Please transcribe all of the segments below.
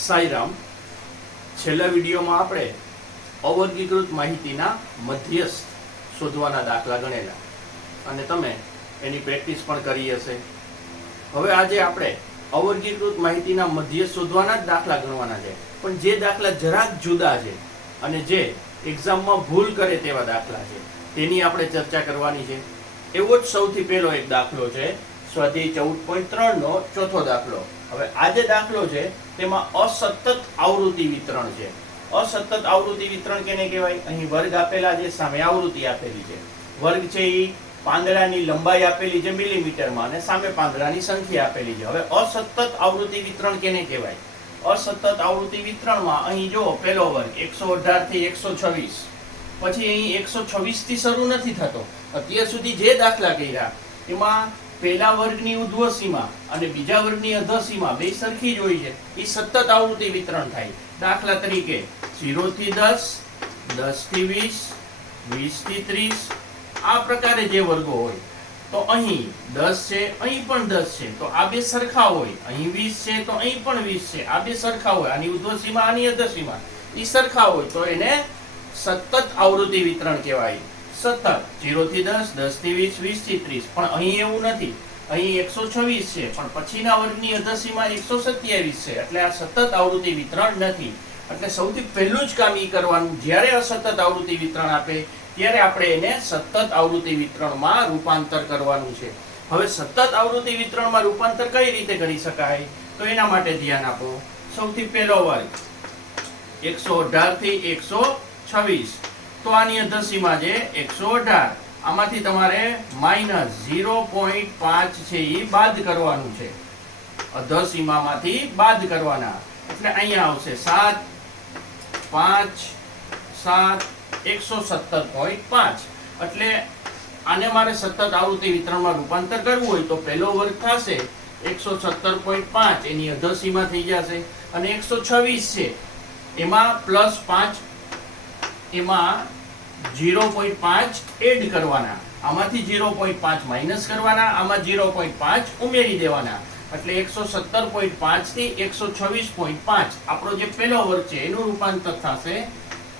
સાઈરામ. છેલ્લા વિડીયોમાં આપણે અવર્ગીકૃત માહિતીના મધ્યસ્થ શોધવાના દાખલા ગણેલા અને તમે એની પ્રેક્ટિસ પણ કરી હશે. હવે આજે આપણે અવર્ગીકૃત માહિતીના મધ્યસ્થ શોધવાના જ દાખલા ગણવાના છે, પણ જે દાખલા જરાક જુદા છે અને જે એક્ઝામમાં ભૂલ કરે તેવા દાખલા છે તેની આપણે ચર્ચા કરવાની છે. એવો જ સૌથી પહેલો એક દાખલો છે સ્વાધ્યાય 14.3 નો ચોથો દાખલો. હવે આ જે દાખલો છે તેમાં અસતત આવૃત્તિ વિતરણ છે. અસતત આવૃત્તિ વિતરણ કેને કહેવાય? અહીં વર્ગ આપેલા છે, સામે આવૃત્તિ આપેલી છે. વર્ગ છે એ પાંદડાની લંબાઈ આપેલી છે મિલીમીટરમાં અને સામે પાંદડાની સંખ્યા આપેલી છે. હવે અસતત આવૃત્તિ વિતરણ કેને કહેવાય? અસતત આવૃત્તિ વિતરણમાં અહીં જો પહેલો વર્ગ 118 થી 126, પછી અહીં 126 થી શરૂ નથી થતો. અત્યાર સુધી જે દાખલા કર્યા એમાં પહેલા વર્ગની ઉર્ધ્વ સીમા અને બીજા વર્ગની અધઃ સીમા બે સરખી જ હોય છે. એ સતત આવૃત્તિ વિતરણ થાય. દાખલા તરીકે 0 થી 10, 10 થી 20, 20 થી 30, આ પ્રકારે જે વર્ગો હોય તો અહીં 10 છે, અહીં પણ 10 છે, તો આ બે સરખા હોય. અહીં 20 છે તો અહીં પણ 20 છે, આ બે સરખા હોય. આની ઉર્ધ્વ સીમા આની અધઃ સીમા એ સરખા હોય તો એને સતત આવૃત્તિ વિતરણ કહેવાય. સતત 0 થી 10, 10 થી 20, 20 થી 30. પણ અહીં એવું નથી. અહીં 126 છે પણ પછીના વર્ગની અધઃ સીમા 127 છે, એટલે આ સતત આવૃત્તિ વિતરણ નથી. એટલે સૌથી પહેલું જ કામ એ કરવાનું, જ્યારે અસતત આવૃત્તિ વિતરણ આપે ત્યારે આપણે એને સતત આવૃત્તિ વિતરણમાં રૂપાંતર કરવાનું છે. હવે સતત આવૃત્તિ વિતરણમાં રૂપાંતર કઈ રીતે કરી શકાય તો એના માટે ધ્યાન આપો. સૌથી પહેલો વર્ગ 118 થી 126, તો આની અધઃ સીમા છે 118. આમાંથી તમારે -0.5 છે એ બાદ કરવાનું છે. અધઃ સીમામાંથી બાદ કરવાના, એટલે અહીંયા આવશે 7, 5, 7, 117.5. એટલે આને મારે સતત આવૃત્તિ વિતરણમાં રૂપાંતર કરવું હોય તો પહેલો વર્ગ થશે 117.5, એની અધઃ સીમા થઈ જશે. અને 126 છે એમાં +5, એમાં 0.5 એડ કરવાના. આમાંથી 0.5 માઇનસ કરવાના, આમાં 0.5 ઉમેરી દેવાના. એટલે 117.5 થી 126.5 આપણો જે પહેલો વર્ગ છે એનું રૂપાંતર થશે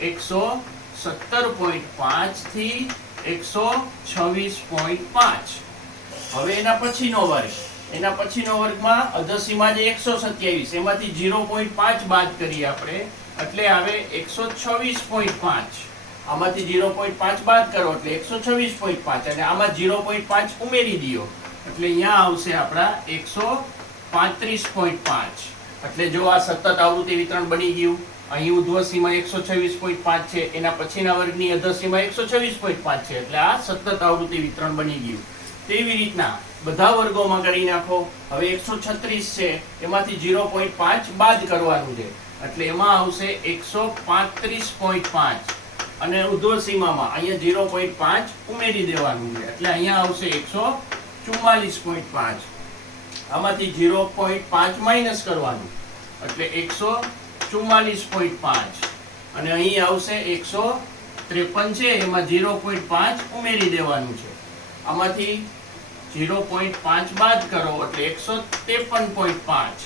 117.5 થી 126.5. હવે એના પછીનો વર્ગમાં અધઃ સીમા જે 127, એમાંથી 0.5 બાદ કરીએ આપણે, એટલે આવે 126.5. આમાંથી 0.5 બાદ કરો એટલે 126.5 અને આમાં 0.5 ઉમેરી દો એટલે અહીંયા આવશે આપણા 135.5. એટલે જો આ સતત આવૃત્તિ વિતરણ બની ગયું. અહીં ઉર્ધ્વ સીમા 126.5 છે, એના પછીના વર્ગની અધઃ સીમા 126.5 છે, એટલે આ સતત આવૃત્તિ વિતરણ બની ગયું. તેવી રીતના બધા વર્ગોમાં કરી નાખો. હવે 136 છે એમાંથી 0.5 બાદ કરવાનું છે, એટલે એમાં આવશે 135.5 અને ઉર્ધ્વ સીમામાં અહીંયા 0.5 ઉમેરી દેવાનું છે, એટલે અહીંયા આવશે 144.5. આમાંથી 0.5 માઇનસ કરવાનું એટલે 144.5 અને અહીં આવશે 153 છે એમાં 0.5 ઉમેરી દેવાનું છે. આમાંથી 0.5 બાદ કરો એટલે 153.5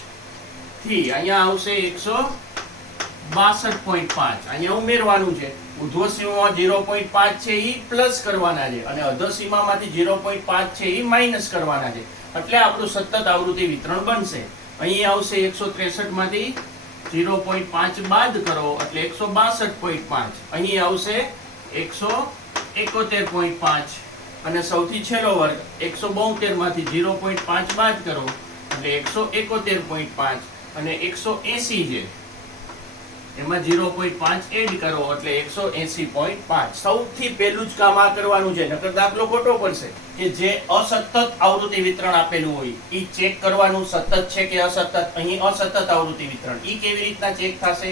થી અહીંયા આવશે 162.5. અહીંયા ઉમેરવાનું છે. ઉર્ધ્વ સીમામાં 0.5 છે એ પ્લસ કરવાના છે અને અધઃ સીમામાંથી 0.5 છે એ માઇનસ કરવાના છે, એટલે આપણું સતત આવૃત્તિ વિતરણ બનશે. અહીં આવશે 163 માંથી 0.5 બાદ કરો એટલે 162.5. અહીં આવશે 171.5 અને સૌથી છેલ્લો વર્ગ 172 માંથી 0.5 બાદ કરો એટલે 171.5 અને 180 છે એમાં 0.5 એડ કરો એટલે 180.5. સૌથી પહેલું જ કામ આ કરવાનું છે, નકર દાખલો ખોટો પડશે. કે જે અસતત આવૃત્તિ વિતરણ આપેલું હોય એ ચેક કરવાનું સતત છે કે અસતત. અહીં અસતત આવૃત્તિ વિતરણ એ કેવી રીતના ચેક થશે?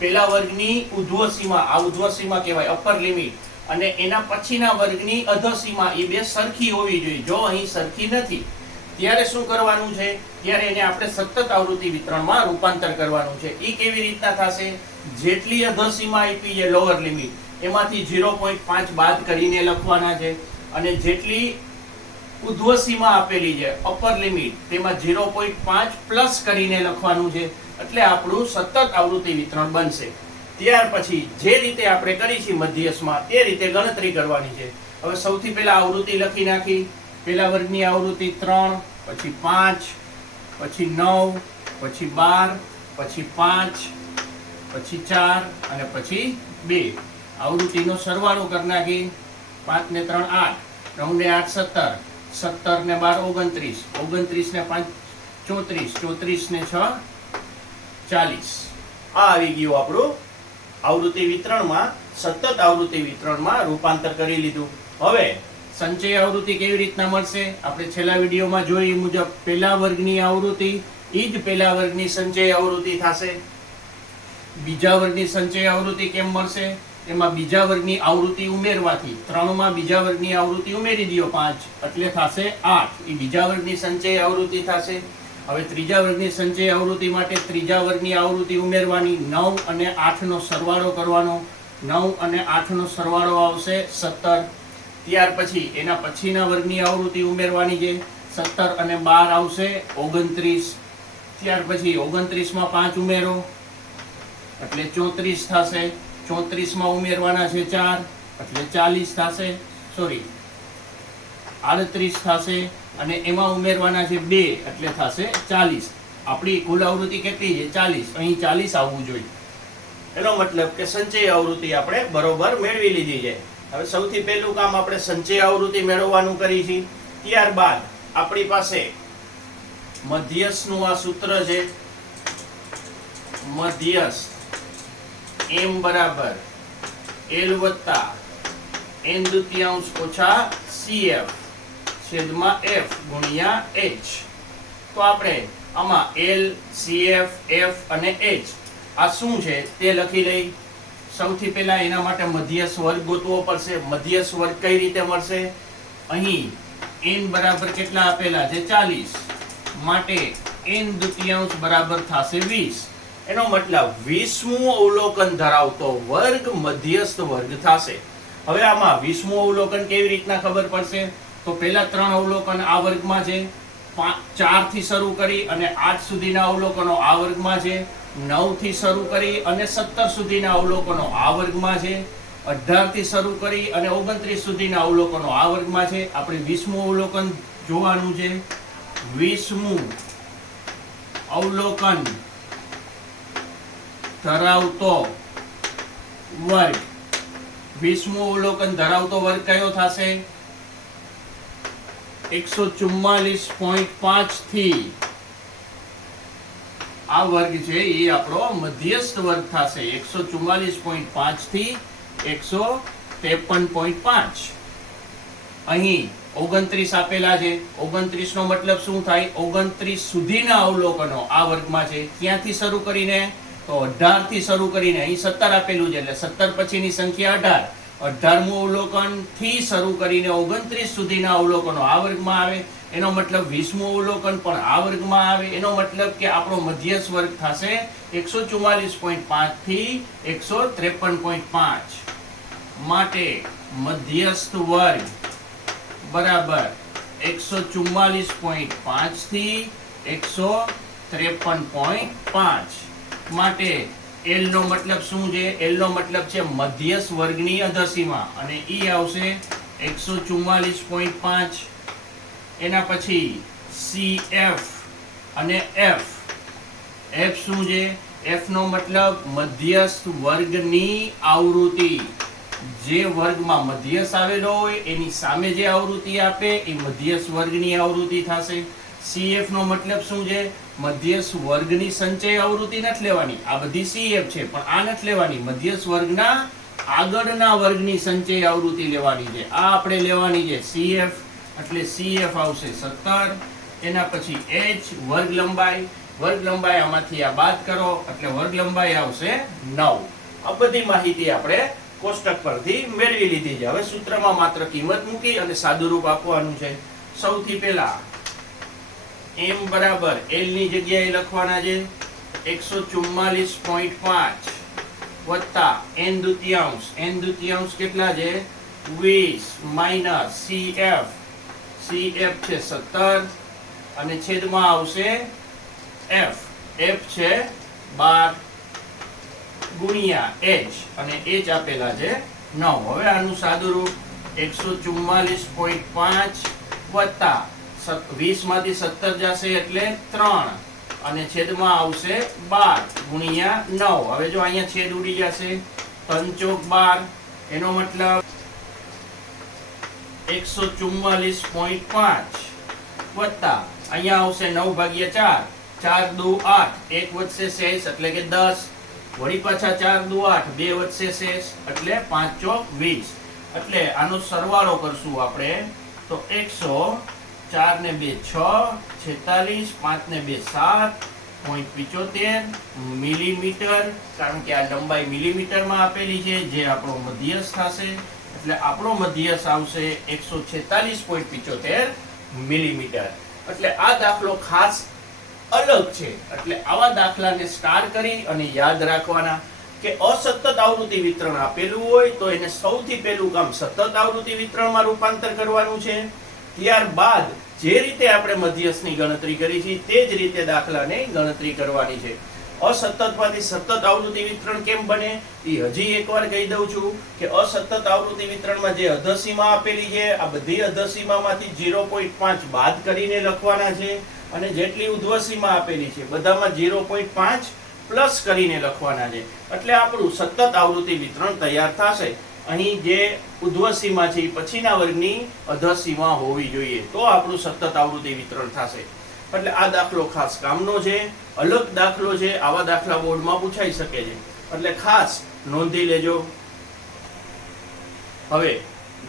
પહેલા વર્ગની ઉર્ધ્વ સીમા, આ ઉર્ધ્વ સીમા કહેવાય અપર લિમિટ, અને એના પછીના વર્ગની અધઃ સીમા એ બે સરખી હોવી જોઈએ. જો અહીં સરખી નથી ત્યારે શું કરવાનું છે? ત્યારે એને આપણે સતત આવૃત્તિ વિતરણમાં રૂપાંતર કરવાનું છે. એ કેવી રીતના થશે? જેટલી અધઃ સીમા આપી છે લોઅર લિમિટ એમાંથી 0.5 બાદ કરીને લખવાના છે અને જેટલી ઉર્ધ્વ સીમા આપેલી છે અપર લિમિટ તેમાં 0.5 પ્લસ કરીને લખવાનું છે. એટલે આપણું સતત આવૃત્તિ વિતરણ બનશે. ત્યાર પછી જે રીતે આપણે કરી છે મધ્યસ્થમાં તે રીતે ગણતરી કરવાની છે. હવે સૌથી પહેલા આવૃત્તિ લખી નાખી. પહેલા વર્ગની આવૃત્તિ 3, પછી 5, પછી 9, પછી 12, પછી 5, પછી 4 અને પછી 2. આવૃત્તિનો સરવાળો કરી નાખી. 5 ને 3 8, 9 ને 8 17, 17 ને 12 29, 29 ને 5 34, 34 ને 6 40. આ આવી ગયું આપણું આવૃત્તિ વિતરણમાં, સતત આવૃત્તિ વિતરણમાં રૂપાંતર કરી લીધું. હવે સંચય આવૃત્તિ કેવી રીતના મળશે? આપણે છેલ્લા વિડીયોમાં જોઈ મુજબ પહેલા વર્ગની આવૃત્તિ ઈ જ પહેલા વર્ગની સંચય આવૃત્તિ થશે. બીજા વર્ગની સંચય આવૃત્તિ કેમ મળશે? એમાં બીજા વર્ગની આવૃત્તિ ઉમેરવાથી 3 માં બીજા વર્ગની આવૃત્તિ ઉમેરી દો 5 એટલે થશે 8. એ બીજા વર્ગની સંચય આવૃત્તિ થશે. હવે ત્રીજા વર્ગની સંચય આવૃત્તિ માટે ત્રીજા વર્ગની આવૃત્તિ ઉમેરવાની, 9 અને 8 નો સરવાળો કરવાનો. 9 અને 8 નો સરવાળો આવશે 17. ત્યાર પછી એના પછીના વર્ગની આવૃત્તિ ઉમેરવાની છે. 17 અને 12 આવશે 29. ત્યાર પછી 29 માં 5 ઉમેરો એટલે 34 થશે. 34 માં ઉમેરવાના છે 4 એટલે 40 થશે. સોરી 38 થશે અને એમાં ઉમેરવાના છે 2 એટલે થશે 40. આપણી કુલ આવૃત્તિ કેટલી છે? 40. અહીં 40 આવવું જોઈએ. એનો મતલબ કે સંચય આવૃત્તિ આપણે બરોબર મેળવી લીધી છે. હવે સૌથી પહેલું કામ આપણે સંચય આવૃત્તિ મેળવવાનું કરી છે. ત્યારબાદ આપણી પાસે મધ્યસ્થનું આ સૂત્ર છે. મધ્યસ્થ m બરાબર l વત્તા n દુત્યાંશ ઓછા cf છેદમાં f ગુણ્યા h. તો આપણે આમાં l, cf, f અને h આ શું છે તે લખી લઈ. સૌથી પહેલા એના માટે મધ્યસ્થ વર્ગ ગોતવો પડશે. મધ્યસ્થ વર્ગ કઈ રીતે મળશે? અહીં n બરાબર કેટલા આપેલા છે? 40. માટે n દુત્યાંશ બરાબર થશે 20. એનો મતલબ 20મું અવલોકન ધરાવતો વર્ગ મધ્યસ્થ વર્ગ થશે. હવે આમાં 20મું અવલોકન કેવી રીતના ખબર પડશે? તો પહેલા 3 અવલોકન આ વર્ગમાં છે. 4 થી શરૂ કરી અને 8 સુધીના અવલોકનો આ વર્ગમાં છે. 9 થી શરૂ કરી અને 17 સુધીના અવલોકનો આ વર્ગમાં છે. 18 થી શરૂ કરી અને 29 સુધીના અવલોકનો આ વર્ગમાં છે. આપણે 20મું અવલોકન જોવાનું છે. 20મું અવલોકન ધરાવતો વર્ગ. 20મું અવલોકન ધરાવતો વર્ગ કયો થશે? 144.5 થી આ વર્ગ છે એ આપણો મધ્યસ્થ વર્ગ થશે. 144.5 થી 153.5. અહીં 29 આપેલા છે. 29 નો મતલબ શું થાય? 29 સુધીના અવલોકનો આ વર્ગમાં છે. ક્યાંથી શરૂ કરીને? તો 18 થી શરૂ કરીને અહીં 17 આપેલું છે એટલે 17 પછીની સંખ્યા 18. 18મું અવલોકન થી શરૂ કરીને 29 સુધીના અવલોકનો આ વર્ગમાં આવે. એનો મતલબ 20મું અવલોકન પણ આ વર્ગમાં આવે. એનો મતલબ કે આપણો મધ્યસ્થ વર્ગ થશે 144.5 થી 153.5. માટે મધ્યસ્થ વર્ગ બરાબર 144.5 થી 153.5. માટે L નો મતલબ શું છે? L નો મતલબ છે મધ્યસ્થ વર્ગની અધસીમા અને ઈ આવશે 144.5. એના પછી CF અને F. F શું છે? F નો મતલબ મધ્યસ્થ વર્ગની આવૃત્તિ. જે વર્ગમાં મધ્યસ્થ આવેલો હોય એની સામે જે આવૃત્તિ આપે એ મધ્યસ્થ વર્ગની આવૃત્તિ થશે. CF નો મતલબ શું છે? મધ્યસ્થ વર્ગની સંચય આવૃત્તિ નથી લેવાની. આ બધી CF છે પણ આ નથી લેવાની. મધ્યસ્થ વર્ગના આગળના વર્ગની સંચય આવૃત્તિ લેવાની છે. આ આપણે લેવાની છે CF. એટલે CF આવશે 17. એના પછી H વર્ગ લંબાઈ. વર્ગ લંબાઈ આમાંથી આ બાદ કરો એટલે વર્ગ લંબાઈ આવશે 9. આ બધી માહિતી આપણે કોષ્ટક પરથી મેળવી લીધી છે. હવે સૂત્રમાં માત્ર કિંમત મૂકી અને સાદુરૂપ આપવાનું છે. સૌથી પહેલા m બરાબર l ની જગ્યાએ લખવાના છે 144.5 વત્તા n દુત્યાંશ. n દુત્યાંશ કેટલા છે? 20 માઇનસ CF. CF છે 17 અને છેદમાં આવશે F. F છે 12 ગુણ્યા h અને h આપેલા છે 9. હવે આનું સાદુરૂપ 144.5 વત્તા 20 માંથી 17 જશે એટલે 3 અને છેદમાં આવશે 12 ગુણ્યા 9. હવે જો અહીંયા છેદ ઉડી જશે 3 ચોક 12 એનો મતલબ 144.5 વત્તા અહીંયા આવશે 9 ભાગ્યા 4 4 દુ 8 1 વધશે શેષ એટલે કે 10 વળી પાછા 4 દુ 8 2 વધશે શેષ એટલે 5 ચોક 20. એટલે આનો સરવાળો કરશું આપણે તો 104 ને 2 6 46 5 ને 2 7.75 મિલીમીટર, કારણ કે આ લંબાઈ મિલીમીટરમાં આપેલી છે જે આપણો મધ્યસ્થ થશે. એટલે આપણો મધ્યસ્થ આવશે 146.75 મિલીમીટર. એટલે આ દાખલો ખાસ અલગ છે. એટલે આવા દાખલાને સ્ટાર કરી અને યાદ રાખવાના કે અસતત આવૃત્તિ વિતરણ આપેલું હોય તો એને સૌથી પહેલું કામ સતત આવૃત્તિ વિતરણમાં રૂપાંતર કરવાનું છે. ત્યારબાદ જે રીતે આપણે મધ્યસ્થની ગણતરી કરી છે તે જ રીતે દાખલાને ગણતરી કરવાની છે. અસતતમાંથી સતત આવૃત્તિ વિતરણ કેમ બને એ હજી એકવાર કહી દઉં છું કે અસતત આવૃત્તિ વિતરણમાં જે અધસીમા આપેલી છે આ બધી અધસીમામાંથી 0.5 બાદ કરીને લખવાના છે અને જેટલી ઉધ્વસીમા આપેલી છે બધામાં 0.5 પ્લસ કરીને લખવાના છે. એટલે આપણું સતત આવૃત્તિ વિતરણ તૈયાર થશે. અહીં જે ઉધ્વસીમા છે પછીના વર્ગની અધસીમા હોવી જોઈએ તો આપણું સતત આવૃત્તિ વિતરણ થશે. એટલે આ દાખલો ખાસ કામનો છે, અલગ દાખલો છે. આવા દાખલા બોર્ડમાં પૂછાઈ શકે છે એટલે ખાસ નોંધી લેજો. હવે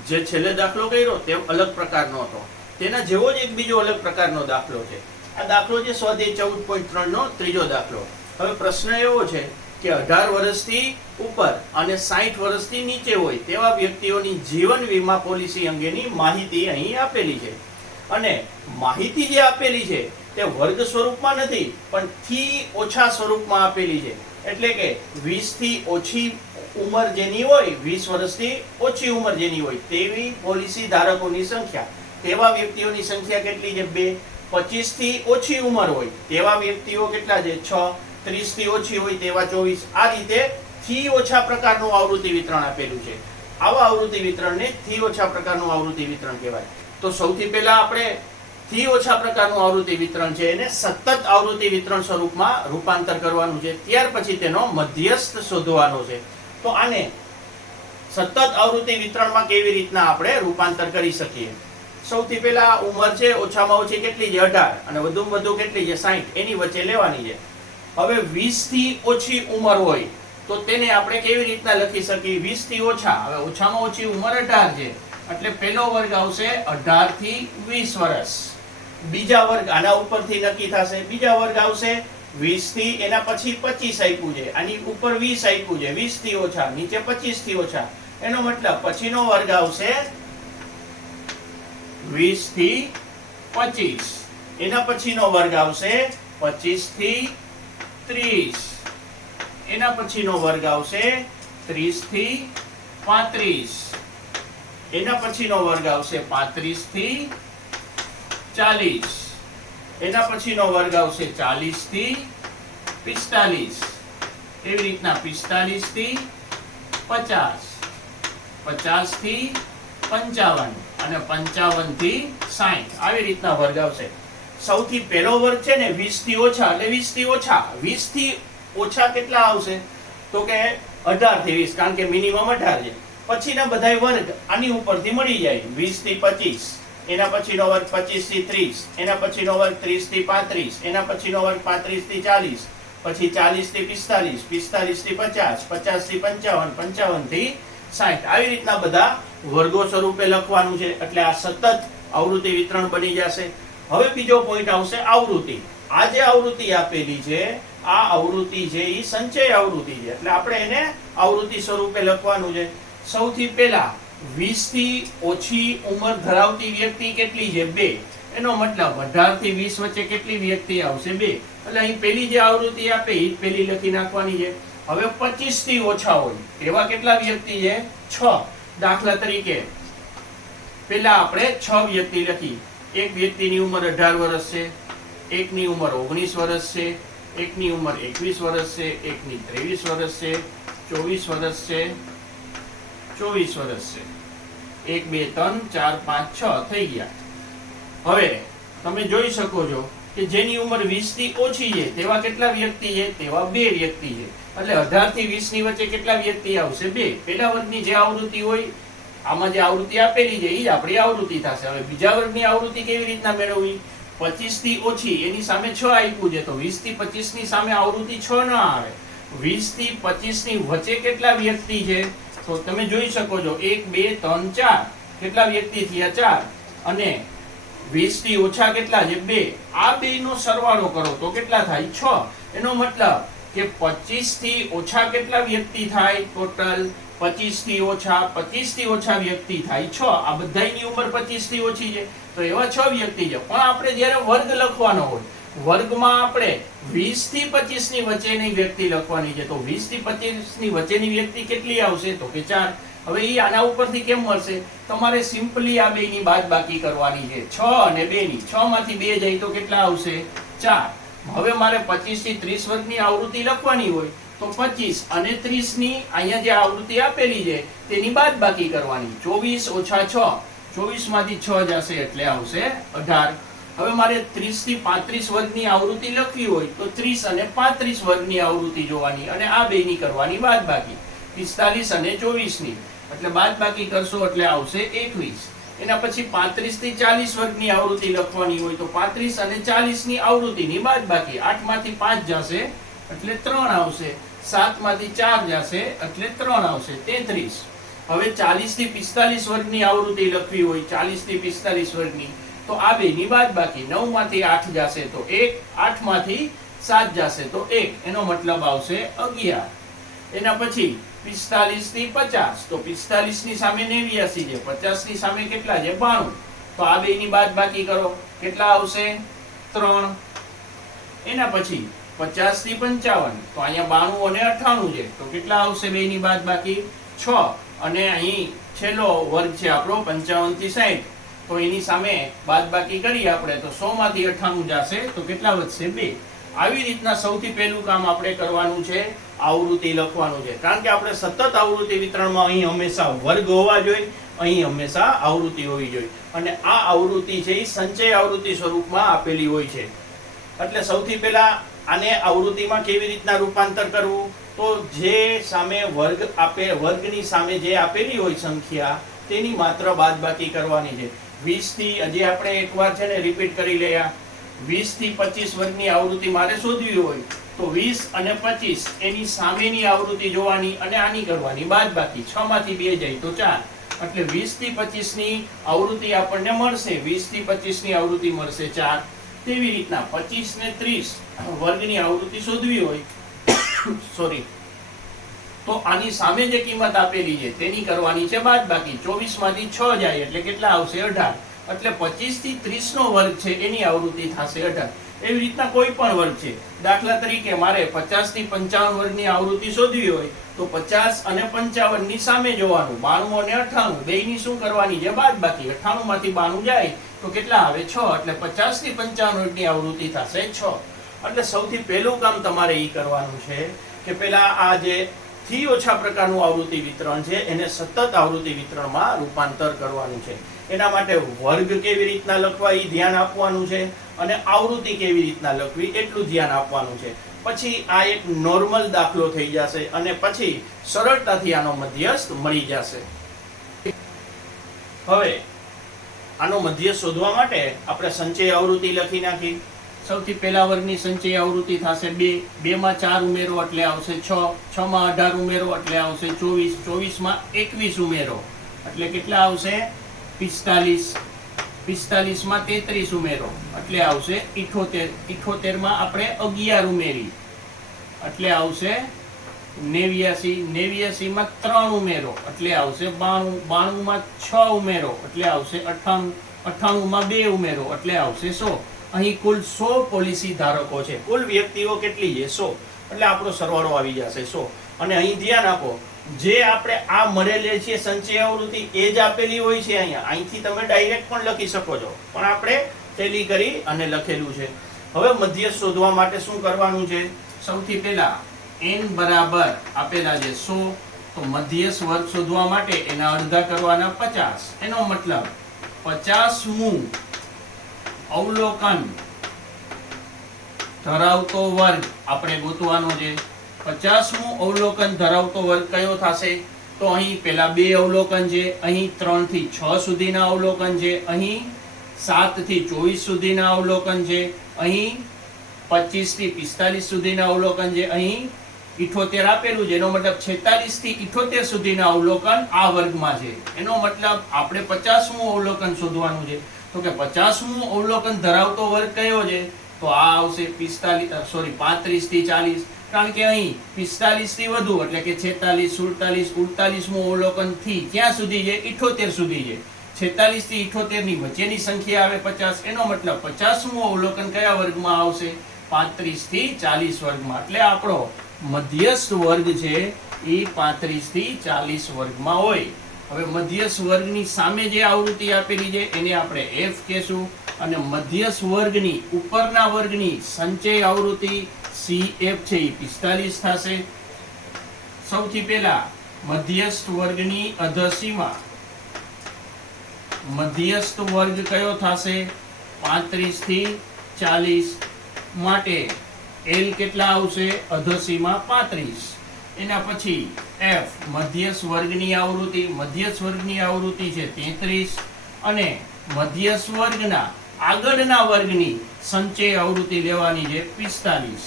જે છેલ્લે દાખલો કર્યો તે અલગ પ્રકારનો હતો, તેના જેવો જ એક બીજો અલગ પ્રકારનો દાખલો છે. આ દાખલો છે સ્વાધ્યાય 14.3 નો ત્રીજો દાખલો. હવે પ્રશ્ન એવો છે કે 18 વર્ષથી ઉપર અને 60 વર્ષથી નીચે હોય તેવા વ્યક્તિઓની જીવન વીમા પોલિસી અંગેની માહિતી અહીં આપેલી છે. અને માહિતી જે આપેલી છે તે વર્ગ સ્વરૂપમાં નથી પણ થી ઓછા સ્વરૂપમાં આપેલી છે. એટલે કે 20 થી ઓછી ઉંમર જેની હોય, 20 વર્ષથી ઓછી ઉંમર જેની હોય તેવી પોલિસી ધારકોની સંખ્યા, તેવા વ્યક્તિઓની સંખ્યા કેટલી છે? 2. 25 થી ઓછી ઉંમર હોય તેવા વ્યક્તિઓ કેટલા છે? 6. 30 થી ઓછી હોય તેવા 24. આ રીતે થી ઓછા પ્રકારનું આવૃત્તિ વિતરણ આપેલું છે. આવા આવૃત્તિ વિતરણને થી ઓછા પ્રકારનું આવૃત્તિ વિતરણ કહેવાય. તો સૌથી પહેલા આપણે થી ઓછા પ્રકારનું આવૃત્તિ વિતરણ છે એને સતત આવૃત્તિ વિતરણ સ્વરૂપમાં રૂપાંતર કરવાનું છે. ત્યાર પછી તેનો મધ્યસ્થ શોધવાનો છે. તો આને સતત આવૃત્તિ વિતરણમાં કેવી રીતના આપણે રૂપાંતર કરી શકીએ? સૌથી પહેલા ઉંમર છે ઓછામાં ઓછી કેટલી છે? 18 અને વધુમાં વધુ કેટલી છે? 60. એની વચ્ચે લેવાની છે. હવે 20 થી ઓછી ઉંમર હોય તો તેને આપણે કેવી રીતના લખી શકીએ? 20 થી ઓછા. હવે ઓછામાં ઓછી ઉંમર 18 છે એટલે પહેલો વર્ગ આવશે 18 થી 20 વર્ષ. બીજા વર્ગ આના ઉપરથી નક્કી થશે. બીજા વર્ગ આવશે 20 થી, એના પછી 25 આપ્યું છે, આની ઉપર 20 આપ્યું છે, 20 થી ઓછા, નીચે 25 થી ઓછા. એનો મતલબ પછીનો વર્ગ આવશે 20 થી 25. એના પછીનો વર્ગ આવશે 25 થી 30. એના પછીનો વર્ગ આવશે 30 થી 35. એના પછીનો વર્ગ આવશે 35 થી 40. એના પછીનો વર્ગ આવશે 40 થી 45. એવી રીતના 45 થી 50, 50 થી 55 અને 55 થી 60. આવી રીતના વર્ગ આવશે. સૌથી પહેલો વર્ગ છે ને 20 થી ઓછા એટલે 20 થી ઓછા. 20 થી ઓછા કેટલા આવશે? તો કે 18 થી 20, કારણ કે મિનિમમ 18 છે. પછીના બધાય વર્ગ આની ઉપરથી મળી જાય. 20 થી 25, એના પછીનો વર્ગ 25 થી 30, એના પછીનો વર્ગ 30 થી 35, એના પછીનો વર્ગ 35 થી 40, પછી 40 થી 45, 45 થી 50, 50 થી 55, 55 થી 60. આવી રીતના બધા વર્ગો સ્વરૂપે લખવાનું છે. એટલે આ સતત આવૃત્તિ વિતરણ બની જશે. હવે બીજો પોઈન્ટ આવશે આવૃત્તિ. આ જે આવૃત્તિ આપેલી છે આ આવૃત્તિ છે એ સંચય આવૃત્તિ છે. એટલે આપણે એને આવૃત્તિ સ્વરૂપે લખવાનું છે. સૌથી પહેલા 20 થી ઓછી ઉંમર ધરાવતી વ્યક્તિ કેટલી છે? 2. એનો મતલબ 18 થી 20 વચ્ચે કેટલી વ્યક્તિ આવશે? 2. એટલે અહીં પેલી જે આવૃત્તિ આપે એ પેલી લખી નાખવાની છે. હવે 25 થી ઓછા હોય એવા કેટલા વ્યક્તિ છે? 6. દાખલા તરીકે પેલા આપણે 6 વ્યક્તિ લખી. એક વ્યક્તિની ઉંમર 18 વર્ષ છે, એકની ઉંમર 19 વર્ષ છે, એકની ઉંમર 21 વર્ષ છે, એકની 23 વર્ષ છે, 24 વર્ષ છે, 24 વર્ષ છે. 1 2 3 4 5 6 થઈ ગયા. હવે તમે જોઈ શકો છો કે જેની ઉંમર 20 થી ઓછી છે તેવા કેટલા વ્યક્તિ છે? તેવા 2 વ્યક્તિ છે. એટલે 18 થી 20 ની વચ્ચે કેટલા વ્યક્તિ આવશે? 2. પહેલા વર્ગની જે આવૃત્તિ હોય, આમાં જે આવૃત્તિ આપેલી છે એ જ આપણી આવૃત્તિ થશે. હવે બીજા વર્ગની આવૃત્તિ કેવી રીતના મેળવવી? 25 થી ઓછી એની સામે 6 આપ્યું છે, તો 20 થી 25 ની સામે આવૃત્તિ 6 ના આવે. 20 થી 25 ની વચ્ચે કેટલા વ્યક્તિ છે? તો તમે જોઈ શકો છો 1 2 3 4. કેટલા વ્યક્તિ થયા? 4. અને 20 થી ઓછા કેટલા છે? 2. આ બે નો સરવાળો કરો તો કેટલા થાય? 6. એનો મતલબ કે 25 થી ઓછા કેટલા વ્યક્તિ થાય? ટોટલ 25 થી ઓછા વ્યક્તિ થાય 6. આ બધાની ઉંમર 25 થી ઓછી છે, તો એવા 6 વ્યક્તિ છે. પણ આપણે જ્યારે વર્ગ લખવાનો હોય, વર્ગમાં આપણે 20 થી 25 ની વચ્ચેની વ્યક્તિ લખવાની છે, તો 20 થી 25 ની વચ્ચેની વ્યક્તિ કેટલી આવશે? તો કે 4. હવે એ આના ઉપરથી કેમ મળશે? તમારે સિમ્પલી આ બેની બાદબાકી કરવાની છે. 6 અને 2 ની. 6 માંથી 2 જાય તો કેટલા આવશે? 4. હવે મારે 25 થી 30 વર્ગની આવૃત્તિ લખવાની હોય તો 25 અને 30 ની અહીંયા જે આવૃત્તિ આપેલી છે તેની બાદબાકી કરવાની. 24 ઓછા 6. 24 માંથી 6 જશે એટલે આવશે 18. હવે મારે 30 થી 35 વર્ગની આવૃત્તિ લખવી હોય તો 30 અને 35 વર્ગની આવૃત્તિ જોવાની અને આ બેની કરવાની બાદબાકી. 45 અને 24 ની એટલે બાદબાકી કરશો એટલે આવશે 21. એના પછી 35 થી 40 વર્ગની આવૃત્તિ લખવાની હોય તો 35 અને 40 ની આવૃત્તિની બાદબાકી. 8 માંથી 5 જશે એટલે 3 આવશે. 7 માંથી 4 જશે એટલે 3 આવશે 33. હવે 40 થી 45 વર્ગની આવૃત્તિ લખવી હોય, 40 થી 45 વર્ગની, તો આ બેની બાદબાકી. 9 માંથી 8 જશે તો 1, 8 માંથી 7 જશે તો 1. એનો મતલબ આવશે 11. એના પછી 45 થી 50, તો 45 ની સામે 89 છે, 50 ની સામે કેટલા છે? 92. તો આ બેની બાદબાકી કરો, કેટલા આવશે? 3. એના પછી 50 થી 55, તો અહીંયા 92 અને 98 છે, તો કેટલા આવશે બેની બાદબાકી? 6. અને અહીં છેલ્લો વર્ગ છે આપણો 55 થી 60, તો એની સામે બાદબાકી કરીએ આપણે તો 100 માંથી 98 જશે તો કેટલા વધશે? 2. આવી રીતના સૌથી પહેલું કામ આપણે કરવાનું છે, આવૃત્તિ લખવાનું છે. કારણ કે આપણે સતત આવૃત્તિ વિતરણમાં અહીં હંમેશા વર્ગ હોવા જોઈએ, અહીં હંમેશા આવૃત્તિ હોવી જોઈએ. અને આ આવૃત્તિ છે એ સંચય આવૃત્તિ સ્વરૂપમાં આપેલી હોય છે. એટલે સૌથી પહેલા આને આવૃત્તિમાં કેવી રીતના રૂપાંતર કરવું? તો જે સામે વર્ગની સામે જે આપેલી હોય સંખ્યા તેની માત્ર બાદબાકી કરવાની છે. 20 થી, હજી આપણે એકવાર છે ને રિપીટ કરી લઈએ. 20 થી 25 વર્ગની આવૃત્તિ મારે શોધવી હોય તો 20 અને 25 એની સામેની આવૃત્તિ જોવાની અને આની કરવાની બાદબાકી. 6 માંથી 2 જાય તો 4. એટલે 20 થી 25 ની આવૃત્તિ આપણને મળશે. 20 થી 25 ની આવૃત્તિ મળશે 4. તેવી રીતના 25 ને 30 વર્ગની આવૃત્તિ શોધવી હોય સોરી, તો આની સામે જે કિંમત આપેલી છે તેની કરવાની છે બાદબાકી. 24 માંથી 6 જાય એટલે કેટલા આવશે? 18. એટલે 25 થી 30 નો વર્ગ છે એની આવૃત્તિ થશે 18. એવી રીતના કોઈ પણ વર્ગ છે. દાખલા તરીકે મારે 50 થી 55 વર્ગની આવૃત્તિ શોધવી હોય તો 50 અને 55 ની સામે જોવાનું. 92 અને 98 બેયની શું કરવાની છે? બાદબાકી. 98 માંથી 92 જાય તો કેટલા આવે? 6. એટલે 50 થી 55 વર્ગની આવૃત્તિ થશે 6. એટલે સૌથી પહેલું કામ તમારે એ કરવાનું છે કે પેલા આ જે થી ઓછા પ્રકારનું આવૃત્તિ વિતરણ છે એને સતત આવૃત્તિ વિતરણમાં રૂપાંતર કરવાનું છે. એના માટે વર્ગ કેવી રીતના લખવા એ ધ્યાન આપવાનું છે અને આવૃત્તિ કેવી રીતના લખવી એટલું ધ્યાન આપવાનું છે. પછી આ એક નોર્મલ દાખલો થઈ જશે અને પછી સરળતાથી આનો મધ્યસ્થ મળી જશે. હવે આનો મધ્યસ્થ શોધવા માટે આપણે સંચય આવૃત્તિ લખી નાખી. સૌથી પહેલા વર્ગની સંચય આવૃત્તિ થશે 2. 2 માં 4 ઉમેરો એટલે આવશે 6. 6 માં 18 ઉમેરો એટલે આવશે 24. 24 માં 21 ઉમેરો એટલે કેટલા આવશે? 45. 45 માં 33 ઉમેરો એટલે આવશે 78. 78 માં આપણે 11 ઉમેરી એટલે આવશે 89. 89 માં 3 ઉમેરો એટલે આવશે 92. 92 માં 6 ઉમેરો એટલે આવશે 98. 98 માં 2 ઉમેરો એટલે આવશે 100. અહીં કુલ 100 પોલિસી ધારકો છે. કુલ વ્યક્તિઓ કેટલી છે? 100. એટલે આપણો સરવાળો આવી જશે 100. અને અહીં ધ્યાન આપો, જે આપણે આ મળેલી છે સંચય આવૃત્તિ એ જ આપેલી હોય છે. અહીંથી તમે ડાયરેક્ટ પણ લખી શકો છો, પણ આપણે ટેલી કરી અને લખેલું છે. હવે મધ્યસ્થ શોધવા માટે શું કરવાનું છે? સૌથી પહેલા n બરાબર આપેલા છે 100, તો મધ્યસ્થ વર્ગ શોધવા માટે એના અડધા કરવાના 50. એનો મતલબ 50મું અવલોકન ધરાવતો વર્ગ આપણે ગોતવાનો છે. 50મું અવલોકન ધરાવતો વર્ગ કયો થશે? તો અહીં પેલા 2 અવલોકન છે, અહીં 3 થી 6 સુધીના અવલોકન છે, અહીં 7 થી 24 સુધીના અવલોકન છે, અહીં 25 થી 45 સુધીના અવલોકન છે, અહીં 78 આપેલું છે. એનો મતલબ 46 થી 78 સુધીના અવલોકન આ વર્ગમાં છે. એનો મતલબ આપણે 50મું અવલોકન શોધવાનું છે. તો કે 50મું અવલોકન ધરાવતો વર્ગ કયો છે? તો આ આવશે 35 થી 40, કારણ કે અહીં 45 થી વધુ એટલે કે 46, 47, 48મું અવલોકન થી ક્યાં સુધી છે? 78 સુધી છે. 46 થી 78 ની વચ્ચેની સંખ્યા આવે 50. એનો મતલબ 50મું અવલોકન કયા વર્ગમાં આવશે? 35 થી 40 વર્ગમાં. એટલે આપણો મધ્યસ્થ વર્ગ છે એ 35 થી 40 વર્ગમાં હોય. હવે મધ્યસ્થ વર્ગની સામે જે આવૃત્તિ આપેલી છે એને આપણે f કહેશું, અને મધ્યસ્થ વર્ગની ઉપરના વર્ગની સંચય આવૃત્તિ CF છે એ 45 થશે. સૌથી પહેલા મધ્યસ્થ વર્ગની અધસીમા, મધ્યસ્થ વર્ગ કયો થશે? 35 થી 40 માટે L કેટલા આવશે? અધસીમા 35. એના પછી F મધ્યસ્થ વર્ગની આવૃત્તિ, મધ્યસ્થ વર્ગની આવૃત્તિ છે 33, અને મધ્યસ્થ વર્ગના આગળના વર્ગની સંચય આવૃત્તિ લેવાની છે 45,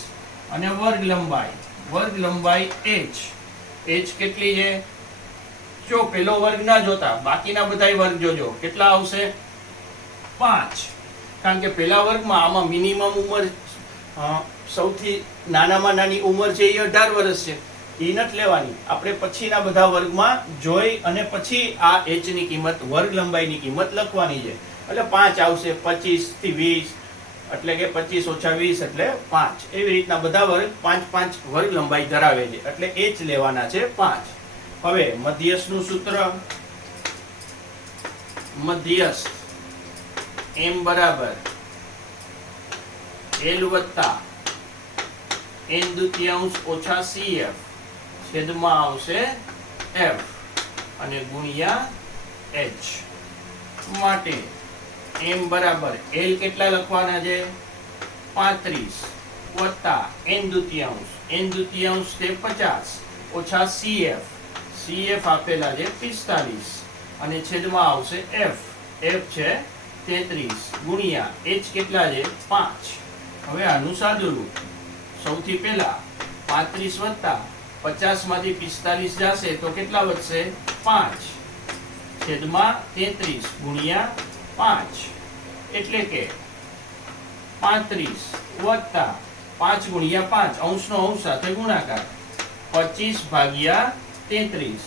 અને વર્ગ લંબાઈ h કેટલી છે? જો પેલો વર્ગ ના જોતા બાકીના બધાય વર્ગ જોજો. કેટલા આવશે? 5. કારણ કે પેલા વર્ગમાં આમાં મિનિમમ ઉંમર સૌથી નાનામાં નાની ઉંમર છે એ 18 વર્ષ છે, એ નથી લેવાની. આપણે પછીના બધા વર્ગમાં જોઈ અને પછી આ h ની કિંમત, વર્ગ લંબાઈની કિંમત લખવાની છે. એટલે 5 આવશે. 25 થી 20 એટલે કે 25 ઓછા 20 એટલે 5. એવી રીતના બધા વર્ગ 5 વર્ગ લંબાઈ ધરાવે છે, એટલે h લેવાના છે 5. હવે મધ્યસ્થનું સૂત્ર, મધ્યસ્થ m બરાબર L વત્તા n દુત્યાંશ ઓછા CF છેદમાં આવશે F અને ગુણ્યા h. માટે m બરાબર L કેટલા લખવાના છે? 35 વત્તા n દુત્યાંશ તે 50 ઓછા CF આપેલા છે 45 અને છેદમાં આવશે F છે 33 ગુણ્યા h કેટલા છે? 5. હવે આનું સાદુરૂપ, સૌથી પહેલા 35 વત્તા 50 માંથી 45 જશે તો કેટલા વધશે? 5 છેદમાં 33 ગુણ્યા 5, એટલે કે 35 વત્તા 5 ગુણ્યા 5, અંશનો અંશ સાથે ગુણાકાર, 25 ભાગ્યા 33.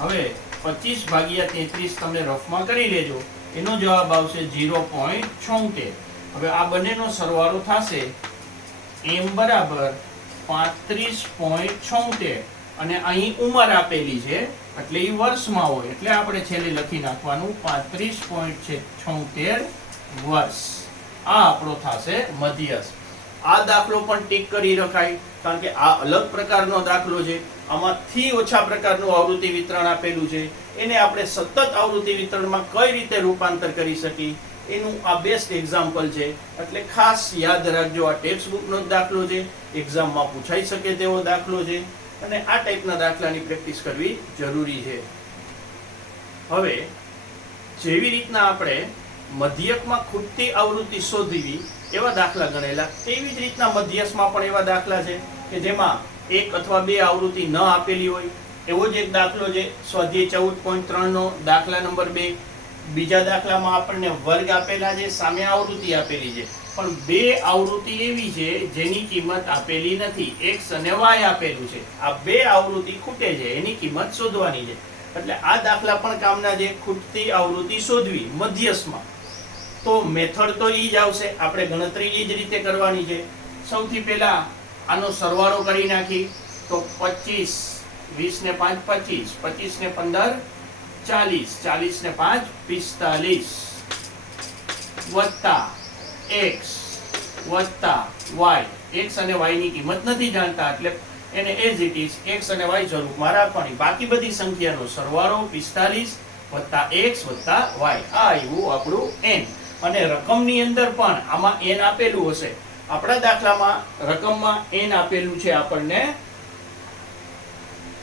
હવે 25 ભાગ્યા 33 તમે રફમાં કરી લેજો. એનો જવાબ આવશે 0.76. હવે આ બંનેનો સરવાળો થશે m બરાબર 35.76, અને અહીં ઉંમર આપેલી છે એટલે એ વર્ષમાં હોય, એટલે આપણે છેલ્લે લખી નાખવાનું 35.76 વર્ષ. આ આપણો થશે મધ્યસ્થ. આ દાખલો પણ ટીક કરી રખાય, કારણ કે આ અલગ પ્રકારનો દાખલો છે. આમાંથી ઓછા પ્રકારનું આવૃત્તિ વિતરણ આપેલું છે, એને આપણે સતત આવૃત્તિ વિતરણમાં કઈ રીતે રૂપાંતર કરી શકીએ એનું આ બેસ્ટ એક્ઝામ્પલ છે. એટલે ખાસ યાદ રાખજો, આ ટેક્સ્ટ બુકનો જ દાખલો છે, એક્ઝામમાં પૂછાઈ શકે તેવો દાખલો છે, અને આ ટાઈપના દાખલાની પ્રેક્ટિસ કરવી જરૂરી છે. હવે જેવી રીતના આપણે મધ્યકમાં ખૂટતી આવૃત્તિ શોધવી એવા દાખલા ગણેલા, તેવી જ રીતના મધ્યસ્થમાં પણ એવા દાખલા છે કે જેમાં 1 અથવા 2 આવૃત્તિ ન આપેલી હોય. એવો જ એક દાખલો છે સ્વાધ્યાય 14.3 નો દાખલા નંબર 2. બીજા દાખલામાં આપણને વર્ગ આપેલા છે, સામે આવૃત્તિ આપેલી છે, પણ 2 આવૃત્તિ એવી છે જેની કિંમત આપેલી નથી, x અને y આપેલું છે. આ 2 આવૃત્તિ ખૂટે છે, એની કિંમત શોધવાની છે. એટલે આ દાખલા પણ કામના છે, ખૂટતી આવૃત્તિ શોધવી મધ્યસ્થમાં. તો મેથડ તો ઈ જ આવશે, આપણે ગણતરી ઈ જ રીતે કરવાની છે. સૌથી પહેલા આનો સરવાળો કરી નાખી તો 25, 20 ને 5 25, 25 ને 15 40, 40 ને 5 45 વત્તા x વત્તા વાય. એક્સ અને વાય ની કિંમત નથી જાણતા એટલે એને એઝ ઇટ ઇઝ એક્સ અને વાય સ્વરૂપમાં રાખવાની. બાકી બધી સંખ્યાનો સરવાળો 45 વત્તા એક્સ વત્તા વાય. આ આવ્યું આપણું n. અને રકમની અંદર પણ આમાં n આપેલું હશે. આપણા દાખલામાં રકમમાં n આપેલું છે આપણને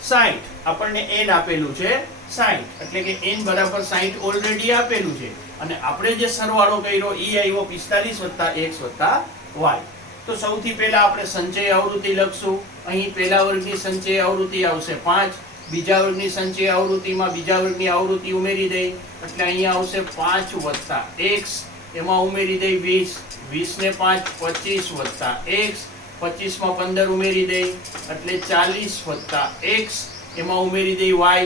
60. આપણને n આપેલું છે 60 એટલે કે n બરાબર 60 ઓલરેડી આપેલું છે. અને આપણે જે સરવાળો કર્યો એ આવ્યો 45 વત્તા x વત્તા y. તો સૌથી પહેલા આપણે સંચય આવૃત્તિ લખશું. અહીં પહેલા વર્ગની સંચય આવૃત્તિ આવશે 5. બીજા વર્ગની સંચય આવૃત્તિમાં બીજા વર્ગની આવૃત્તિ ઉમેરી દઈ એટલે અહીંયા આવશે 5 વત્તા x. એમાં ઉમેરી દઈ 20. 20 ને 5 25 વત્તા x. 25 માં 15 ઉમેરી દઈ એટલે 40 વત્તા x. એમાં ઉમેરી દઈ y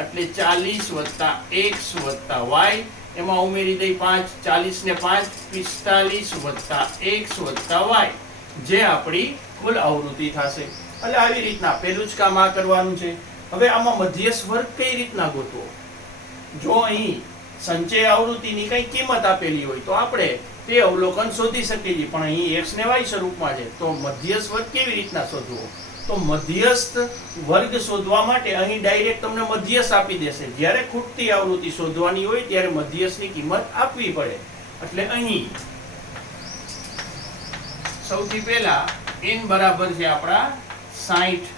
એટલે 40 વત્તા x વત્તા y. એમાં ઉમેરી દઈ 5. 40 ને 5 45 વત્તા x વત્તા y. જે આપણી કુલ આવૃત્તિ થશે. એટલે આવી રીતના પહેલું જ કામ આ કરવાનું છે. હવે આમાં મધ્યસ્થ વર્ગ કઈ રીતના ગોતવો? જો અહીં સંચય આવૃત્તિની કઈ કિંમત આપેલી હોય તો આપણે તે અવલોકન શોધી શકીએ છીએ. પણ અહીં x ને y સ્વરૂપમાં છે તો મધ્યસ્થ વર્ગ કેવી રીતના શોધવો? તો મધ્યસ્થ વર્ગ શોધવા માટે અહીં ડાયરેક્ટ તમને મધ્યસ્થ આપી દેશે. જ્યારે ખૂટતી આવૃત્તિ શોધવાની હોય ત્યારે મધ્યસ્થની કિંમત આપવી પડે. એટલે અહીં સૌથી પહેલા n બરાબર છે આપણા 60.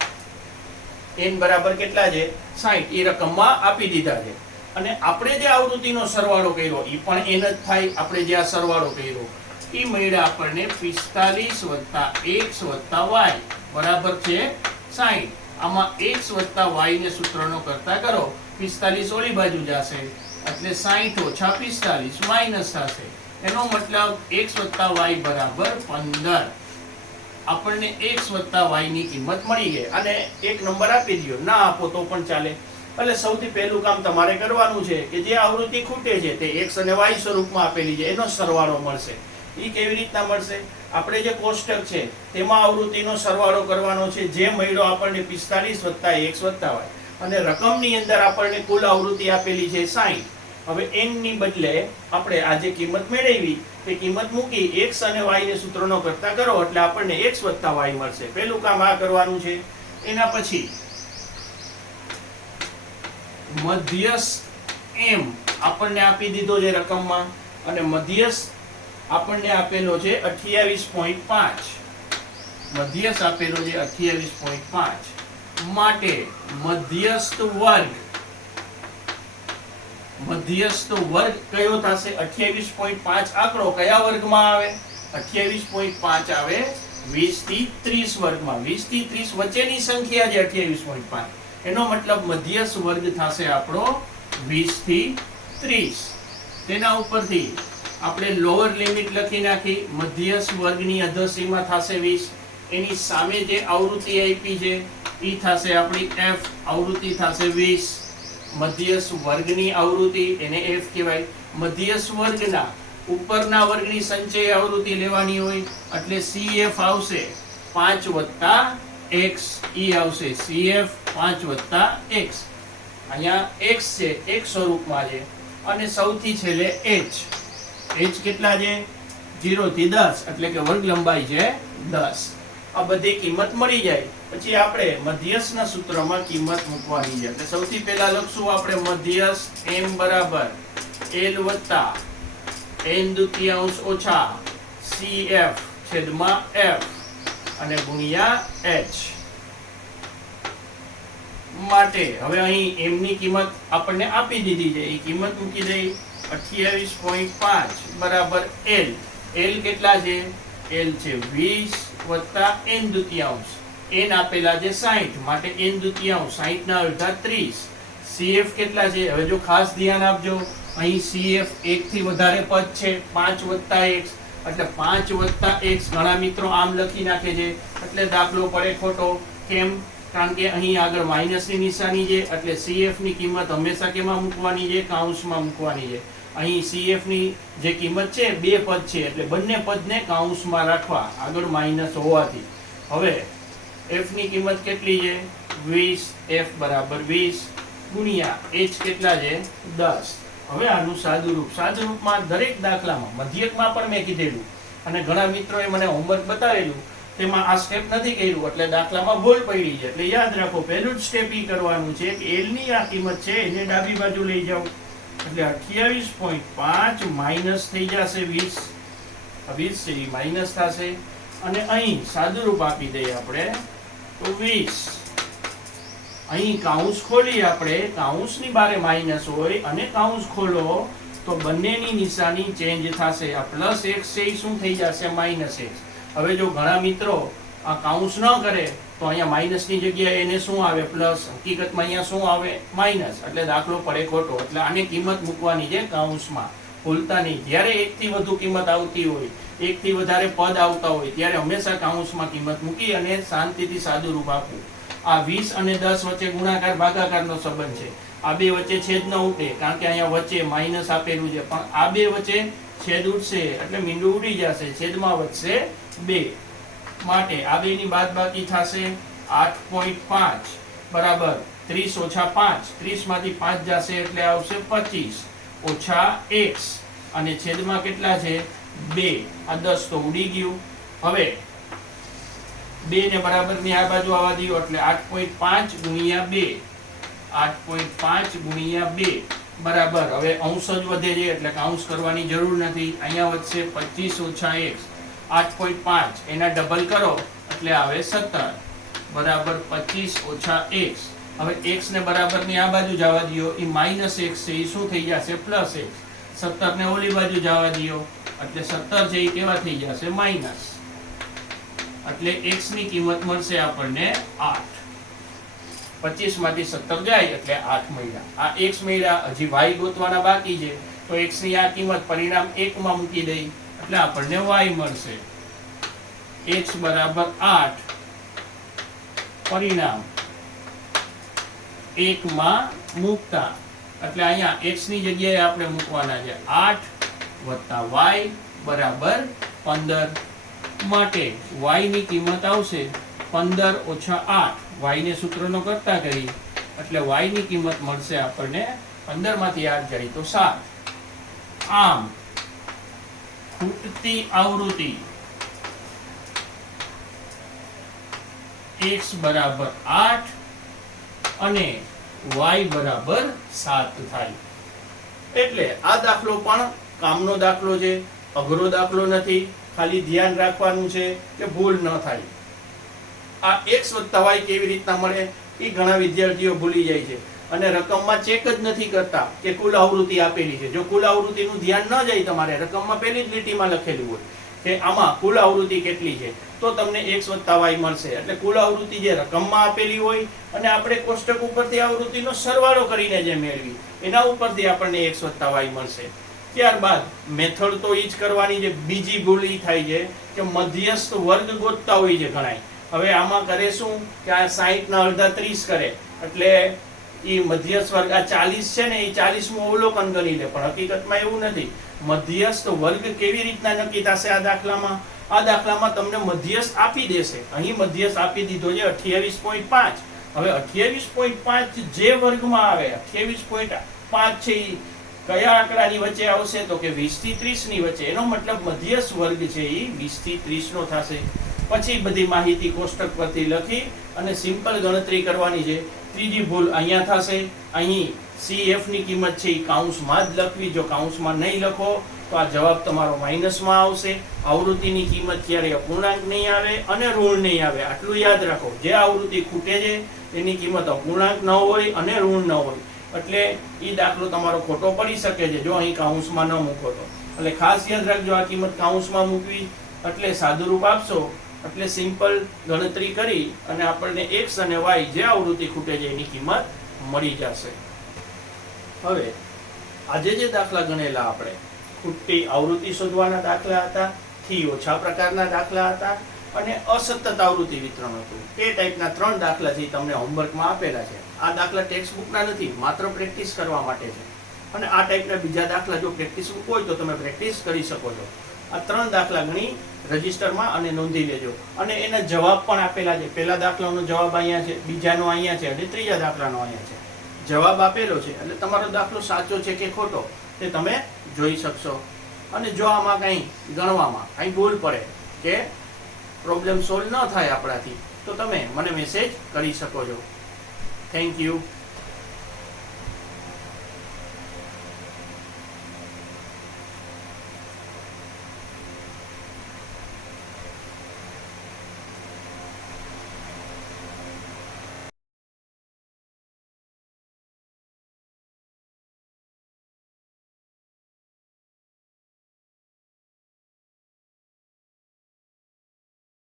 n બરાબર કેટલા છે? 60. એ રકમમાં આપી દીધા છે. અને આપણે જે આવૃત્તિનો સરવાળો કર્યો એ પણ n જ થાય. આપણે જે આ સરવાળો કર્યો એ મળ્યા આપણને 45 વત્તા x વત્તા y બરાબર છે 60. આમાં x વત્તા y ને સૂત્રનો કરતા કરો 45 ઓલી બાજુ જશે એટલે 60 ઓછા 45 માઇનસ થશે. એનો મતલબ x વત્તા y બરાબર 15. આપણને x વત્તા y ની કિંમત મળી ગઈ. અને એક નંબર આપી દો, ના આપો તો પણ ચાલે. એટલે સૌથી પહેલું કામ તમારે કરવાનું છે કે જે આવૃત્તિ ખૂટે છે તે x અને y સ્વરૂપમાં આપેલી છે એનો સરવાળો મળશે. એ કેવી રીતના મળશે? આપણે જે કોષ્ટક છે તેમાં આવૃત્તિનો સરવાળો કરવાનો છે. જે મળ્યો આપણને 45 વત્તા x વત્તા y. અને રકમની અંદર આપણને કુલ આવૃત્તિ આપેલી છે 60. હવે n ની બદલે આપણે આ જે કિંમત મેળવી તે કિંમત મૂકી x અને y ને સૂત્રનો કરતા કરો એટલે આપણને x વત્તા y મળશે. પહેલું કામ આ કરવાનું છે. એના પછી મધ્યસ્થ m આપણને આપી દીધો છે રકમમાં. અને મધ્યસ્થ આપણને આપેલો છે 28.5. મધ્યસ્થ આપેલો છે 28.5. માટે મધ્યસ્થ વર્ગ કયો થશે? 28.5 આંકડો કયા વર્ગમાં આવે? 28.5 આવે 20 થી 30 વર્ગમાં. 20 થી 30 વચ્ચેની સંખ્યા છે 28.5. એનો મતલબ મધ્યસ્થ વર્ગ થશે આપણો 20 થી 30. તેના ઉપરથી આપણે લોઅર લિમિટ લખી નાખી. મધ્યસ્થ વર્ગની અધસીમા થશે 20. એની સામે જે આવૃત્તિ આપી છે એ થશે આપણી f. આવૃત્તિ થશે 20. મધ્યસ્થ વર્ગની આવૃત્તિ એને f કહેવાય. મધ્યસ્થ વર્ગના ઉપરના વર્ગની સંચય આવૃત્તિ લેવાની હોય એટલે cf આવશે 5 વત્તા x. e આવશે cf 5 વત્તા x. અહીંયા x છે x સ્વરૂપમાં છે. અને સૌથી છેલ્લે h. h કેટલા છે? 0 થી 10 એટલે કે વર્ગ લંબાઈ છે 10. આ બધી કિંમત મળી જાય પછી આપણે મધ્યસ્થના સૂત્રમાં કિંમત મૂકવાની છે. એટલે સૌથી પહેલા લખશું આપણે મધ્યસ્થ m બરાબર l વત્તા n દુત્યાંશ ઓછા cf છેદમાં f અને ગુણ્યા h. માટે હવે અહીં m ની કિંમત આપણને આપી દીધી છે. એ કિંમત મૂકી દઈ 28.5 બરાબર l. l કેટલા છે? l છે 20 વત્તા n દુત્યાંશ. n આપેલા છે 60 માટે n દુત્યાંશ 60 ના અડધા 30. cf કેટલા છે? હવે જો ખાસ ધ્યાન આપજો અહીં cf 1 થી વધારે પદ છે 5 વત્તા x એટલે 5 વત્તા x. ઘણા મિત્રો આમ લખી નાખે છે એટલે દાખલો પડે ખોટો. કેમ? કારણ કે અહીં આગળ માઇનસની નિશાની છે એટલે cf ની કિંમત હંમેશા કેમાં મૂકવાની છે? કૌંસમાં મૂકવાની છે. અહીં cf ની જે કિંમત છે બે પદ છે એટલે બંને પદને કૌંસમાં રાખવા આગળ માઇનસ હોવાથી. હવે f ની કિંમત કેટલી છે? 20. f બરાબર 20 ગુણ્યા h કેટલા છે? 10. હવે આનું સાદુરૂપ. સાદુરૂપમાં દરેક દાખલામાં મધ્યકમાં પણ મેં કીધેલું અને ઘણા મિત્રોએ મને હોમવર્ક બતાવેલું તેમાં આ સ્ટેપ નથી કર્યું એટલે દાખલામાં ભૂલ પડી છે. એટલે યાદ રાખો, પહેલું જ સ્ટેપ ઈ કરવાનું છે કે એલ ની આ કિંમત છે એને ડાબી બાજુ લઈ જાઓ એટલે 28.5 માઇનસ થઈ જશે 20. 20 છે એ માઇનસ થશે અને અહીં સાદું રૂપ આપી દઈએ આપણે તો 20. અહીં કાઉન્સ ખોલી આપણે, કાઉન્સની બારે માઇનસ હોય અને કાઉન્સ ખોલો તો બંનેની નિશાની ચેન્જ થશે. આ પ્લસ x છે એ શું થઈ જશે? Minus x. હવે જો ઘણા મિત્રો આ કાઉન્સ ન કરે તો અહીંયા માઇનસની જગ્યાએ એને શું આવે? પ્લસ. હકીકતમાં અહીંયા શું આવે? માઇનસ. એટલે દાખલો પડે ખોટો. એટલે આને કિંમત મૂકવાની છે કાઉન્સમાં, ભૂલતા નહીં. જ્યારે એકથી વધુ કિંમત આવતી હોય, એકથી વધારે પદ આવતા હોય ત્યારે હંમેશા કાઉન્સમાં કિંમત મૂકી અને શાંતિથી સાદું રૂપ આપવું. આ 20 અને 10 વચ્ચે ગુણાકાર ભાગાકારનો સંબંધ છે. આ બે વચ્ચે છેદ ન ઉઠે કારણ કે અહીંયા વચ્ચે માઇનસ આપેલું છે, પણ આ બે વચ્ચે છેદ ઉઠશે એટલે મીંડું ઉડી જશે, છેદમાં વધશે 2. માટે આ બેની બાદબાકી થશે 8.5 બરાબર 30 ઓછા 5. 30 માંથી 5 જશે એટલે આવશે 25 ઓછા x અને છેદમાં કેટલા છે? 2. આ 10 તો ઉડી ગયું. હવે 2 ને બરાબરની આ બાજુ આવવા દો એટલે 8.5 ગુણ્યા 2. 8.5 ગુણ્યા 2 બરાબર. હવે અંશ જ વધે છે એટલે કાઉન્સ કરવાની જરૂર નથી. અહીંયા વધશે 25 ઓછા x. 8.5 એના ડબલ કરો એટલે આવે 17 બરાબર 25 ઓછા x. હવે x ને બરાબરની આ બાજુ જવા દો, એ માઇનસ x છે એ શું થઈ જશે? Plus x. 17 ને ઓલી બાજુ જવા દો એટલે 17 છે એ કેવા થઈ જશે? માઇનસ. એટલે x ની કિંમત મળશે આપણને 8. 25 માંથી 17 જાય એટલે 8 મળ્યા. આ x મળ્યા. હજી y ગોતવાના બાકી છે તો x ની આ કિંમત પરિણામ 1 માં મૂકી દઈ એટલે આપણને y મળશે. x બરાબર 8 પરિણામ 1 માં મૂકતા એટલે અહીંયા x ની જગ્યાએ આપણે મૂકવાના છે 8 વત્તા y બરાબર 15. માટે y ની કિંમત આવશે 15 ઓછા 8. y ને સૂત્રનો કરતા કરી એટલે y ની કિંમત મળશે આપણને 15 માંથી 8 જાય તો 7. આમ ખૂટતી આવૃત્તિ x બરાબર 8 અને y બરાબર 7 થાય. એટલે આ દાખલો પણ કામનો દાખલો છે, અઘરો દાખલો નથી. ખાલી ધ્યાન રાખવાનું છે કે ભૂલ ન થાય. આ x વત્તા y કેવી રીતના મળે એ ઘણા વિદ્યાર્થીઓ ભૂલી જાય છે અને રકમમાં ચેક જ નથી કરતા કે કુલ આવૃત્તિ આપેલી છે. જો કુલ આવૃત્તિનું ધ્યાન ન જાય તમારે, રકમમાં પહેલી જ લીટીમાં લખેલું હોય કે આમાં કુલ આવૃત્તિ કેટલી છે તો તમને x વત્તા y મળશે. એટલે કુલ આવૃત્તિ જે રકમમાં આપેલી હોય અને આપણે કોષ્ટક ઉપરથી આવૃત્તિનો સરવાળો કરીને જે મેળવી એના ઉપરથી આપણને x વત્તા y મળશે. ત્યારબાદ મેથડ તો એ જ કરવાની છે. બીજી ભૂલ એ થાય છે કે મધ્યસ્થ વર્ગ ગોતતા હોય છે ઘણાય. હવે આમાં કરે શું કે આ 60 ના અડધા 30 કરે એટલે એ મધ્યસ્થ વર્ગ આ 40 છે ને એ 40મું અવલોકન ગણી લે, પણ હકીકતમાં એવું નથી. મધ્યસ્થ વર્ગ કેવી રીતના નક્કી થશે આ દાખલામાં? આ દાખલામાં તમને મધ્યસ્થ આપી દેશે. અહીં મધ્યસ્થ આપી દીધો છે 28.5. હવે 28.5 જે વર્ગમાં આવે 28.5 છે એ કયા આંકડાની વચ્ચે આવશે તો કે 20 થી 30 ની વચ્ચે. એનો મતલબ મધ્યસ્થ વર્ગ છે એ 20 થી 30 નો થશે. પછી બધી માહિતી કોષ્ટક પરથી લખી અને સિમ્પલ ગણતરી કરવાની છે. ત્રીજી ભૂલ અહીંયા થશે. અહીં CF ની કિંમત છે એ કાઉન્સમાં જ લખવી. જો કાઉન્સમાં નહીં લખો તો આ જવાબ તમારો માઇનસમાં આવશે. આવૃત્તિની કિંમત ક્યારે અપૂર્ણાંક નહીં આવે અને ઋણ નહીં આવે. આટલું યાદ રાખો. જે આવૃત્તિ ખૂટે છે એની કિંમત અપૂર્ણાંક ન હોય અને ઋણ ન હોય. એટલે એ દાખલો તમારો ખોટો પડી શકે છે જો અહીં કાઉન્સમાં ન મૂકો તો. એટલે ખાસ યાદ રાખજો, આ કિંમત કાઉન્સમાં મૂકવી એટલે સાદું રૂપ આપશો એટલે સિમ્પલ ગણતરી કરી અને આપણને x અને y જે આવૃત્તિ ખૂટે છે એની કિંમત મળી જશે. હવે આજે જે દાખલા ગણેલા આપણે ખૂટતી આવૃત્તિ શોધવાના દાખલા હતા, થી ઓછા પ્રકારના દાખલા હતા અને અસતત આવૃત્તિ વિતરણ હતું. તે ટાઈપના 3 દાખલા છે તમને હોમવર્કમાં આપેલા છે. આ દાખલા ટેક્સ્ટ બુકના નથી, માત્ર પ્રેક્ટિસ કરવા માટે છે. અને આ ટાઈપના બીજા દાખલા જો પ્રેક્ટિસ બુક હોય તો તમે પ્રેક્ટિસ કરી શકો છો. આ 3 દાખલા ગણી રજિસ્ટરમાં અને નોંધી લેજો. અને એના જવાબ પણ આપેલા છે. પહેલા દાખલાનો જવાબ અહીંયા છે, બીજાનો અહીંયા છે અને ત્રીજા દાખલાનો અહીંયા છે. જવાબ આપેલો છે એટલે તમારો દાખલો સાચો છે કે ખોટો તે તમે જોઈ શકશો. અને જો આમાં કંઈ ગણવામાં કંઈ ભૂલ પડે કે પ્રોબ્લેમ સોલ્વ ન થાય આપણાથી તો તમે મને મેસેજ કરી શકો છો. Thank you.